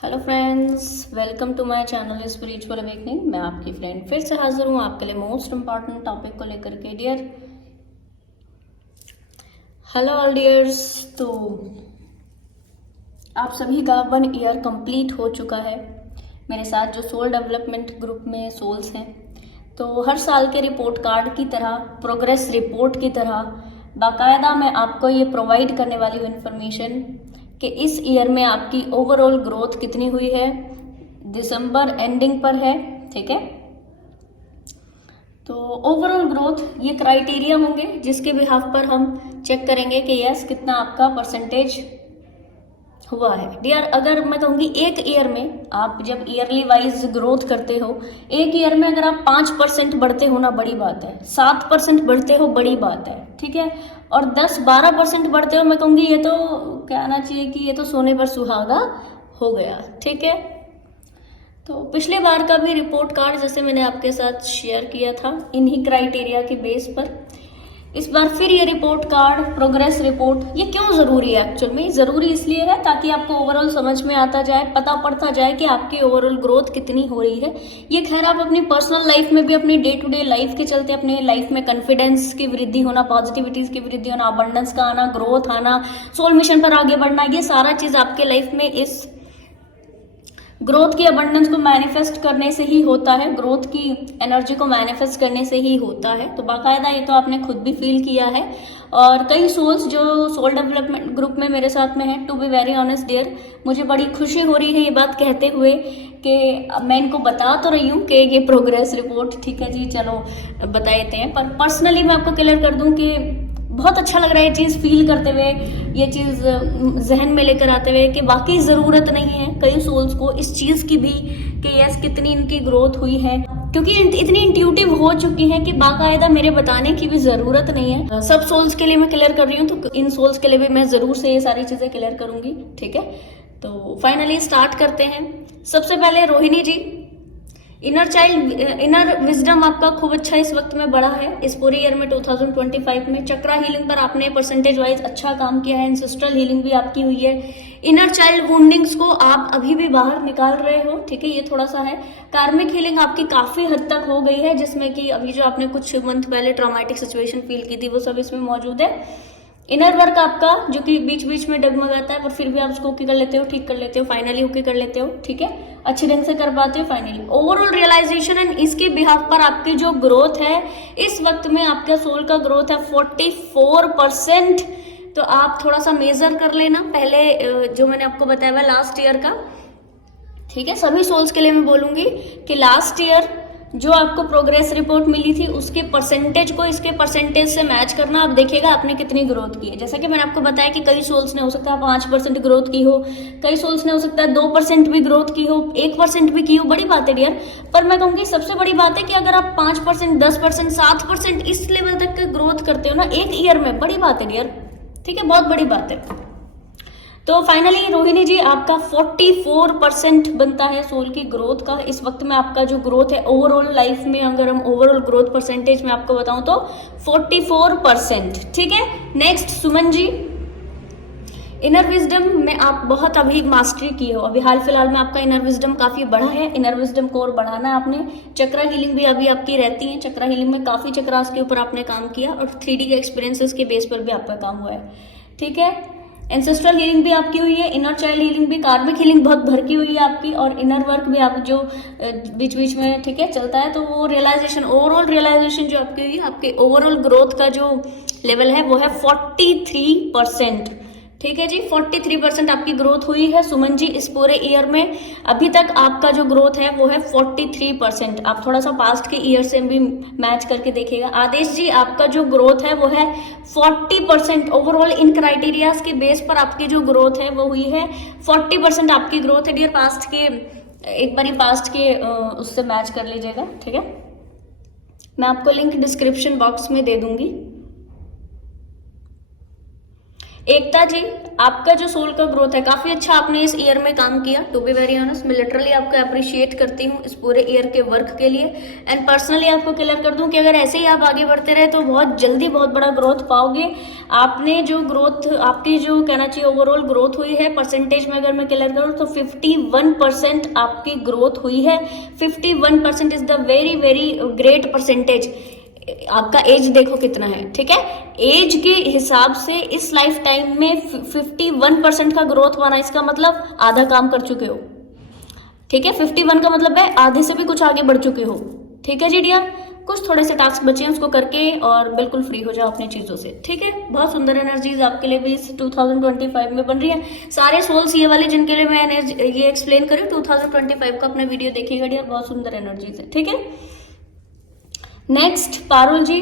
Hello friends, welcome to my channel spiritual awakening. मैं आपकी friend फिर से हाजिर हूँ आपके लिए मोस्ट इम्पॉर्टेंट टॉपिक को लेकर के। डियर हेलो ऑल डियर्स, तो आप सभी का 1 ईयर कंप्लीट हो चुका है मेरे साथ जो सोल डेवलपमेंट ग्रुप में सोल्स हैं। तो हर साल के रिपोर्ट कार्ड की तरह, प्रोग्रेस रिपोर्ट की तरह बाकायदा मैं आपको ये प्रोवाइड करने वाली हूँ इन्फॉर्मेशन कि इस ईयर में आपकी ओवरऑल ग्रोथ कितनी हुई है। दिसंबर एंडिंग पर है, ठीक है। तो ओवरऑल ग्रोथ ये क्राइटेरिया होंगे जिसके बिहाफ पर हम चेक करेंगे कि यस कितना आपका परसेंटेज हुआ है। डियर, अगर मैं कहूँगी एक ईयर में आप जब ईयरली वाइज ग्रोथ करते हो, एक ईयर में अगर आप 5% बढ़ते हो ना, बड़ी बात है। 7% बढ़ते हो, बड़ी बात है, ठीक है। और 10-12% बढ़ते हो, मैं कहूँगी ये तो क्या आना चाहिए कि ये तो सोने पर सुहागा हो गया, ठीक है। तो पिछले बार का भी रिपोर्ट कार्ड जैसे मैंने आपके साथ शेयर किया था इन्हीं क्राइटेरिया के बेस पर, इस बार फिर ये रिपोर्ट कार्ड, प्रोग्रेस रिपोर्ट, ये क्यों जरूरी है? एक्चुअल में जरूरी इसलिए है ताकि आपको ओवरऑल समझ में आता जाए, पता पड़ता जाए कि आपकी ओवरऑल ग्रोथ कितनी हो रही है। ये खैर आप अपनी पर्सनल लाइफ में भी, अपनी डे टू डे लाइफ के चलते अपनी लाइफ में कॉन्फिडेंस की वृद्धि होना, पॉजिटिविटीज की वृद्धि होना, अबंडेंस का आना, ग्रोथ आना, सोल मिशन पर आगे बढ़ना, ये सारा चीज आपके लाइफ में इस ग्रोथ की अबंडेंस को मैनिफेस्ट करने से ही होता है, ग्रोथ की एनर्जी को मैनिफेस्ट करने से ही होता है। तो बाकायदा ये तो आपने खुद भी फील किया है। और कई सोल्स जो सोल डेवलपमेंट ग्रुप में मेरे साथ में हैं, to be very honest dear, मुझे बड़ी खुशी हो रही है ये बात कहते हुए कि मैं इनको बता तो रही हूँ कि ये प्रोग्रेस रिपोर्ट, ठीक है जी, चलो बता देते हैं, पर पर्सनली मैं आपको क्लियर कर दूँ कि बहुत अच्छा लग रहा है ये चीज़ फील करते हुए, ये चीज़ जहन में लेकर आते हुए कि वाकई ज़रूरत नहीं है कई सोल्स को इस चीज़ की भी कि यस कितनी इनकी ग्रोथ हुई है, क्योंकि इतनी इंट्यूटिव हो चुकी है कि बाकायदा मेरे बताने की भी ज़रूरत नहीं है। सब सोल्स के लिए मैं क्लियर कर रही हूँ, तो इन सोल्स के लिए भी मैं ज़रूर से ये सारी चीज़ें क्लियर करूँगी, ठीक है। तो फाइनली स्टार्ट करते हैं। सबसे पहले रोहिणी जी, इनर विजडम आपका खूब अच्छा इस वक्त में बढ़ा है। इस पूरे ईयर में 2025 में चक्रा हीलिंग पर आपने परसेंटेज वाइज अच्छा काम किया है। एंसेस्ट्रल हीलिंग भी आपकी हुई है। इनर चाइल्ड वुंडिंग्स को आप अभी भी बाहर निकाल रहे हो, ठीक है, ये थोड़ा सा है। कार्मिक हीलिंग आपकी काफी हद तक हो गई है, जिसमें कि अभी जो आपने कुछ मंथ पहले ट्रॉमेटिक सिचुएशन फील की थी वो सब इसमें मौजूद है। इनर वर्क आपका जो कि बीच बीच में डगमगाता है, पर फिर भी आप उसको ओके कर लेते हो, ठीक कर लेते हो, फाइनली ओके कर लेते हो, ठीक है, अच्छे ढंग से कर पाते हो फाइनली। ओवरऑल रियलाइजेशन एंड इसके बिहाफ पर आपकी जो ग्रोथ है इस वक्त में, आपका सोल का ग्रोथ है 44%। तो आप थोड़ा सा मेजर कर लेना पहले जो मैंने आपको बताया हुआ लास्ट ईयर का, ठीक है। सभी सोल्स के लिए मैं बोलूंगी कि लास्ट ईयर जो आपको प्रोग्रेस रिपोर्ट मिली थी उसके परसेंटेज को इसके परसेंटेज से मैच करना। आप देखिएगा आपने कितनी ग्रोथ की है। जैसा कि मैंने आपको बताया कि कई सोल्स ने हो सकता है 5% ग्रोथ की हो, कई सोल्स ने हो सकता है 2% भी ग्रोथ की हो, 1% भी की हो, बड़ी बात है डियर। पर मैं कहूँगी सबसे बड़ी बात है कि अगर आप 5%, 10%, 7% इस लेवल तक का ग्रोथ करते हो ना एक ईयर में, बड़ी बात है डियर, ठीक है, बहुत बड़ी बात है। तो फाइनली रोहिणी जी आपका 44% बनता है सोल की ग्रोथ का। इस वक्त में आपका जो ग्रोथ है ओवरऑल लाइफ में, अगर हम ओवरऑल ग्रोथ परसेंटेज में आपको बताऊं तो 44%, ठीक है। Next Suman ji, inner wisdom में आप बहुत अभी मास्टरी की हो, अभी हाल फिलहाल में आपका इनर विजडम काफी बढ़ा है। इनर विजडम को और बढ़ाना है आपने। चक्रा हीलिंग भी अभी आपकी रहती है। चक्रा हीलिंग में काफी चक्रास के ऊपर आपने काम किया और 3D के एक्सपीरियंसेस के बेस पर भी आपका काम हुआ है, ठीक है। एंसेस्ट्रल हीलिंग भी आपकी हुई है, इनर चाइल्ड हीलिंग भी, कार्मिक हीलिंग बहुत भर की हुई है आपकी, और इनर वर्क भी आप जो बीच बीच में, ठीक है, चलता है। तो वो रियलाइजेशन, ओवरऑल रियलाइजेशन जो आपकी हुई, आपके ओवरऑल ग्रोथ का जो लेवल है वो है 43%, ठीक है जी। 43% आपकी ग्रोथ हुई है सुमन जी इस पूरे ईयर में। अभी तक आपका जो ग्रोथ है वो है 43%। आप थोड़ा सा पास्ट के ईयर से भी मैच करके देखिएगा। आदेश जी आपका जो ग्रोथ है वो है 40%। ओवरऑल इन क्राइटेरियाज के बेस पर आपकी जो ग्रोथ है वो हुई है 40% आपकी ग्रोथ है डियर। पास्ट के एक बार पास्ट के उससे मैच कर लीजिएगा, ठीक है। मैं आपको लिंक डिस्क्रिप्शन बॉक्स में दे दूंगी। एकता जी, आपका जो सोल का ग्रोथ है काफी अच्छा आपने इस ईयर में काम किया। टू बी वेरी ऑनेस्ट, मैं लिटरली आपको अप्रिशिएट करती हूँ इस पूरे ईयर के वर्क के लिए। एंड पर्सनली आपको क्लियर कर दूं कि अगर ऐसे ही आप आगे बढ़ते रहे तो बहुत जल्दी बहुत बड़ा ग्रोथ पाओगे। आपने जो ग्रोथ, आपकी जो कहना चाहिए ओवरऑल ग्रोथ हुई है, परसेंटेज में अगर मैं क्लियर करूँ तो 51% आपकी ग्रोथ हुई है। 51% is the very very great percentage. आपका एज देखो कितना है, ठीक है। एज के हिसाब से इस लाइफ टाइम में 51% का ग्रोथ पाना, इसका मतलब आधा काम कर चुके हो, ठीक है। 51 का मतलब है आधे से भी कुछ आगे बढ़ चुके हो, ठीक है जी डियर। कुछ थोड़े से टास्क बचे हैं, उसको करके और बिल्कुल फ्री हो जाओ अपनी चीजों से, ठीक है। बहुत सुंदर एनर्जीज आपके लिए भी इस 2025 में बन रही है। सारे सोल्स ये वाले जिनके लिए मैं ये एक्सप्लेन करूँ 2025 का अपना वीडियो देखिएगा डियर, बहुत सुंदर एनर्जीज है, ठीक है। नेक्स्ट पारुल जी,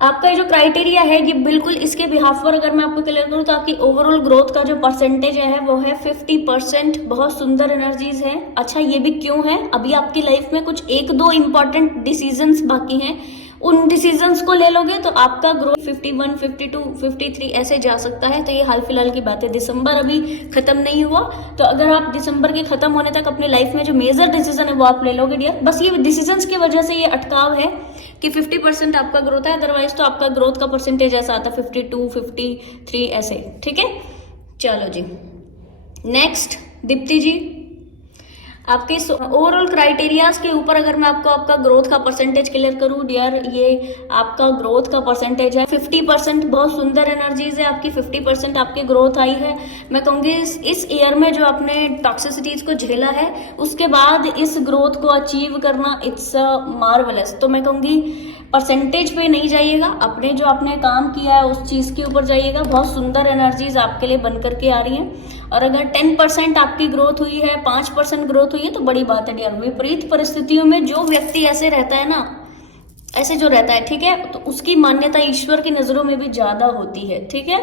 आपका जो क्राइटेरिया है ये बिल्कुल इसके बिहाफ पर अगर मैं आपको क्लियर करूँ तो आपकी ओवरऑल ग्रोथ का जो परसेंटेज है वो है 50%। बहुत सुंदर एनर्जीज है। अच्छा, ये भी क्यों है, अभी आपकी लाइफ में कुछ 1-2 इंपॉर्टेंट डिसीजंस बाकी हैं, उन डिसीजंस को ले लोगे तो आपका ग्रोथ 51, 52, 53 ऐसे जा सकता है। तो ये हाल फिलहाल की बात है, दिसंबर अभी खत्म नहीं हुआ, तो अगर आप दिसंबर के खत्म होने तक अपने लाइफ में जो मेजर डिसीजन है वो आप ले लोगे डियर। बस ये डिसीजंस की वजह से ये अटकाव है कि 50% आपका ग्रोथ है, अदरवाइज तो आपका ग्रोथ का परसेंटेज ऐसा आता 52, 53 ऐसे, ठीक है। चलो जी, नेक्स्ट दीप्ति जी, आपके ओवरऑल क्राइटेरियाज के ऊपर अगर मैं आपको आपका ग्रोथ का परसेंटेज क्लियर करूं डियर, ये आपका ग्रोथ का परसेंटेज है 50%। बहुत सुंदर एनर्जीज है आपकी, 50% आपकी ग्रोथ आई है। मैं कहूंगी इस ईयर में जो आपने टॉक्सिसिटीज को झेला है उसके बाद इस ग्रोथ को अचीव करना इट्स मार्वलस। तो मैं कहूंगी परसेंटेज पे नहीं जाइएगा, अपने जो आपने काम किया है उस चीज के ऊपर जाइएगा। बहुत सुंदर एनर्जीज आपके लिए बन करके आ रही हैं। और अगर 10% आपकी ग्रोथ हुई है, 5% ग्रोथ हुई है तो बड़ी बात है डियर। विपरीत परिस्थितियों में जो व्यक्ति ऐसे रहता है ना, ऐसे जो रहता है, ठीक है, तो उसकी मान्यता ईश्वर की नजरों में भी ज्यादा होती है, ठीक है।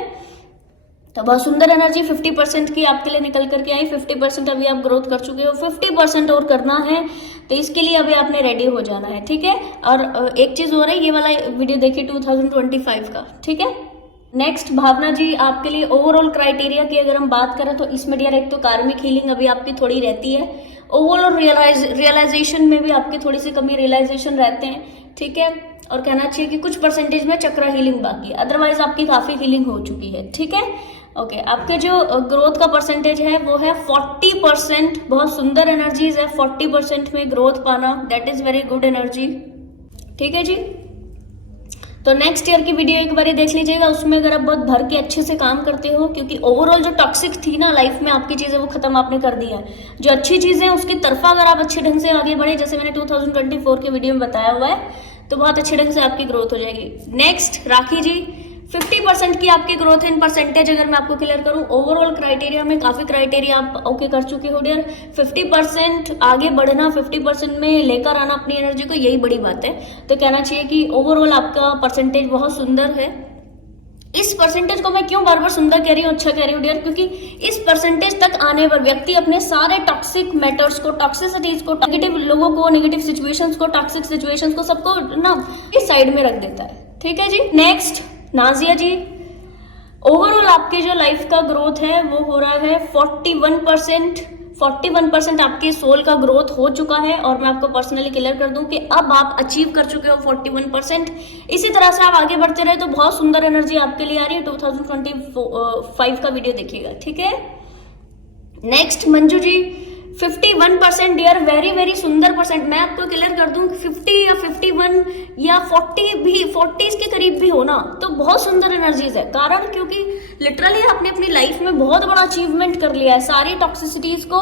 तो बहुत सुंदर एनर्जी 50% की आपके लिए निकल करके आई। 50% अभी आप ग्रोथ कर चुके हो, 50% और करना है, तो इसके लिए अभी आपने रेडी हो जाना है, ठीक है। और एक चीज हो रही है, ये वाला वीडियो देखिए 2025 का, ठीक है। नेक्स्ट भावना जी, आपके लिए ओवरऑल क्राइटेरिया की अगर हम बात करें तो इसमें डियर एक तो कार्मिक हीलिंग अभी आपकी थोड़ी रहती है। ओवरऑल रियलाइजेशन में भी आपकी थोड़ी सी कमी, रियलाइजेशन रहते हैं, ठीक है। और कहना चाहिए कि कुछ परसेंटेज में चक्रा हीलिंग बाकी है, अदरवाइज आपकी काफी हीलिंग हो चुकी है, ठीक है। ओके, आपके जो ग्रोथ का परसेंटेज है वो है 40%। बहुत सुंदर एनर्जीज है 40% में ग्रोथ पाना, that is very good energy, ठीक है जी। तो नेक्स्ट ईयर की वीडियो एक बार देख लीजिएगा, उसमें अगर आप बहुत भर के अच्छे से काम करते हो, क्योंकि ओवरऑल जो टॉक्सिक थी ना लाइफ में आपकी चीजें वो खत्म आपने कर दी है। जो अच्छी चीजें हैं उसकी तरफा अगर आप अच्छे ढंग से आगे बढ़े, जैसे मैंने 2024 के वीडियो में बताया हुआ है, तो बहुत अच्छे ढंग से आपकी ग्रोथ हो जाएगी। नेक्स्ट राखी जी, 50% की आपकी ग्रोथ इन परसेंटेज अगर मैं आपको क्लियर करूं, ओवरऑल क्राइटेरिया में काफी क्राइटेरिया आप ओके कर चुके हो डियर। 50% आगे बढ़ना, 50% में लेकर आना अपनी एनर्जी को, यही बड़ी बात है। तो कहना चाहिए कि ओवरऑल आपका परसेंटेज बहुत सुंदर है। इस परसेंटेज को मैं क्यों बार बार सुंदर कह रही हूँ, अच्छा कह रही हूँ डियर, क्योंकि इस परसेंटेज तक आने पर व्यक्ति अपने सारे टॉक्सिक मैटर्स को, टॉक्सिसिटीज को, नेगेटिव लोगों को, नेगेटिव सिचुएशंस को, टॉक्सिक सिचुएशंस को, सबको ना इस साइड में रख देता है, ठीक है जी। नेक्स्ट नाजिया जी, ओवरऑल आपके जो लाइफ का ग्रोथ है वो हो रहा है 41%। 41% आपके सोल का ग्रोथ हो चुका है, और मैं आपको पर्सनली क्लियर कर दूं कि अब आप अचीव कर चुके हो 41%। इसी तरह से आप आगे बढ़ते रहे तो बहुत सुंदर एनर्जी आपके लिए आ रही है। 2025 का वीडियो देखिएगा, ठीक है। Next Manju ji, 51% dear, very very सुंदर परसेंट। मैं आपको क्लियर कर दूं 50 या 51 या 40 भी, 40 के करीब भी हो ना तो बहुत सुंदर एनर्जीज है। कारण क्योंकि लिटरली आपने अपनी लाइफ में बहुत बड़ा अचीवमेंट कर लिया है, सारी टॉक्सिसिटीज को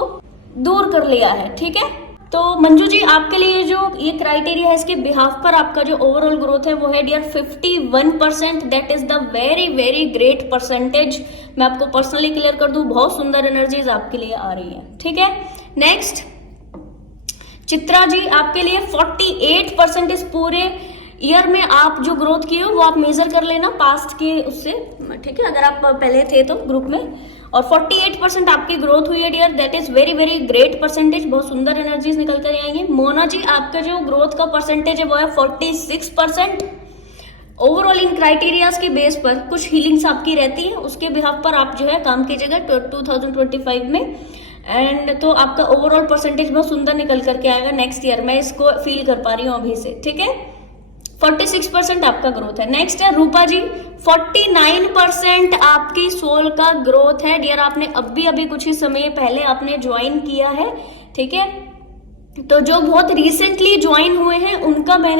दूर कर लिया है, ठीक है। तो मंजू जी, आपके लिए जो ये क्राइटेरिया है इसके बिहाफ पर आपका जो ओवरऑल ग्रोथ है वो है dear 51%। That is the very very great percentage. मैं आपको पर्सनली क्लियर कर दूं, बहुत सुंदर एनर्जीज आपके लिए आ रही है, ठीक है। नेक्स्ट चित्रा जी, आपके लिए 48% इस पूरे ईयर में आप जो ग्रोथ किए हो वो आप मेजर कर लेना पास्ट के उससे, ठीक है, अगर आप पहले थे तो ग्रुप में। और 48% आपकी ग्रोथ हुई है dear, that is very very great percentage. बहुत सुंदर एनर्जीज निकल कर आई है। मोना जी, आपका जो ग्रोथ का परसेंटेज है वो है 46%। ओवरऑल इन क्राइटेरियाज के बेस पर कुछ हीलिंग्स आपकी रहती है, उसके बिहाफ पर आप जो है काम कीजिएगा 2025 में। एंड तो आपका ओवरऑल परसेंटेज बहुत सुंदर निकल करके आएगा नेक्स्ट ईयर, मैं इसको फील कर पा रही हूँ अभी से, ठीक है। 46% आपका ग्रोथ है। नेक्स्ट है रूपा जी, 49% आपकी सोल का ग्रोथ है डियर। आपने अभी कुछ ही समय पहले आपने ज्वाइन किया है, ठीक है। तो जो बहुत रिसेंटली ज्वाइन हुए हैं उनका मैं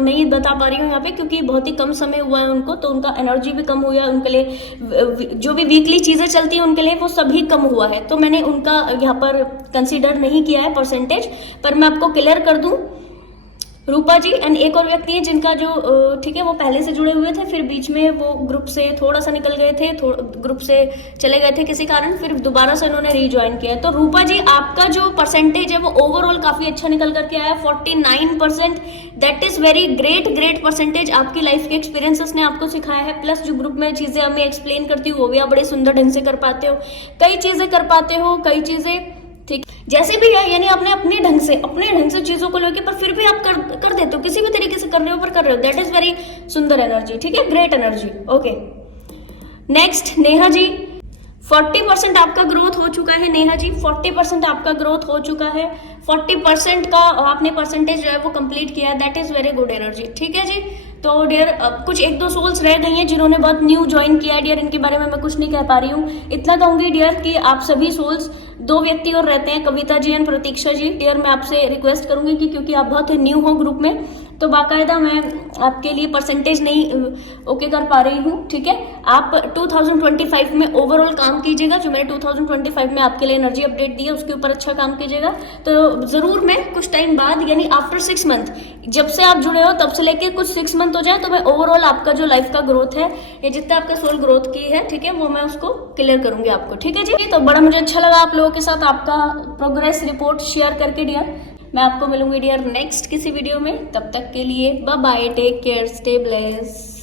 नहीं बता पा रही हूँ यहाँ पे, क्योंकि बहुत ही कम समय हुआ है उनको, तो उनका एनर्जी भी कम हुआ है, उनके लिए जो भी वीकली चीजें चलती हैं उनके लिए वो सभी कम हुआ है, तो मैंने उनका यहाँ पर कंसीडर नहीं किया है परसेंटेज, पर मैं आपको क्लियर कर दूं रूपा जी। एंड एक और व्यक्ति है जिनका जो ठीक है वो पहले से जुड़े हुए थे, फिर बीच में वो ग्रुप से थोड़ा सा निकल गए थे, ग्रुप से चले गए थे किसी कारण, फिर दोबारा से उन्होंने रीज्वाइन किया है। तो रूपा जी आपका जो परसेंटेज है वो ओवरऑल काफी अच्छा निकल करके आया, 49%। That is very great percentage. आपकी लाइफ के एक्सपीरियंसेस ने आपको सिखाया है, प्लस जो ग्रुप में चीजें हमें एक्सप्लेन करती हूँ वो भी आप बड़े सुंदर ढंग से कर पाते हो, कई चीजें कर पाते हो, कई चीजें ठीक जैसे भी है, यानी आपने अपने ढंग से चीजों को लेके, पर फिर भी आप कर देते हो, किसी भी तरीके से कर रहे हो पर कर रहे हो। दैट इज वेरी सुंदर एनर्जी, ठीक है, great energy. Okay, next Neha ji, 40% आपका ग्रोथ हो चुका है। नेहा जी 40% आपका ग्रोथ हो चुका है, 40% का आपने परसेंटेज जो है वो कंप्लीट किया है। That is very good energy, ठीक है जी। तो डियर कुछ एक दो सोल्स रह गई हैं जिन्होंने बहुत न्यू ज्वाइन किया है डियर, इनके बारे में मैं कुछ नहीं कह पा रही हूँ। इतना कहूंगी डियर कि आप सभी सोल्स, 2 व्यक्ति और रहते हैं, Kavita ji and Pratiksha ji. Dear मैं आपसे रिक्वेस्ट करूंगी कि क्योंकि आप बहुत न्यू हो ग्रुप में, तो बाकायदा मैं आपके लिए परसेंटेज नहीं ओके कर पा रही हूँ, ठीक है। आप 2025 में ओवरऑल काम कीजिएगा, जो मैंने 2025 में आपके लिए एनर्जी अपडेट दी है उसके ऊपर अच्छा काम कीजिएगा। तो जरूर मैं कुछ टाइम बाद, यानी आफ्टर 6 मंथ, जब से आप जुड़े हो तब से लेके कुछ 6 मंथ हो जाए, तो मैं ओवरऑल आपका जो लाइफ का ग्रोथ है या जितना आपका सोल ग्रोथ की है, ठीक है, वो मैं उसको क्लियर करूंगी आपको, ठीक है जी। तो बड़ा मुझे अच्छा लगा आप लोगों के साथ आपका प्रोग्रेस रिपोर्ट शेयर करके डियर। मैं आपको मिलूंगी डियर नेक्स्ट किसी वीडियो में, तब तक के लिए bye bye, take care, stay blessed.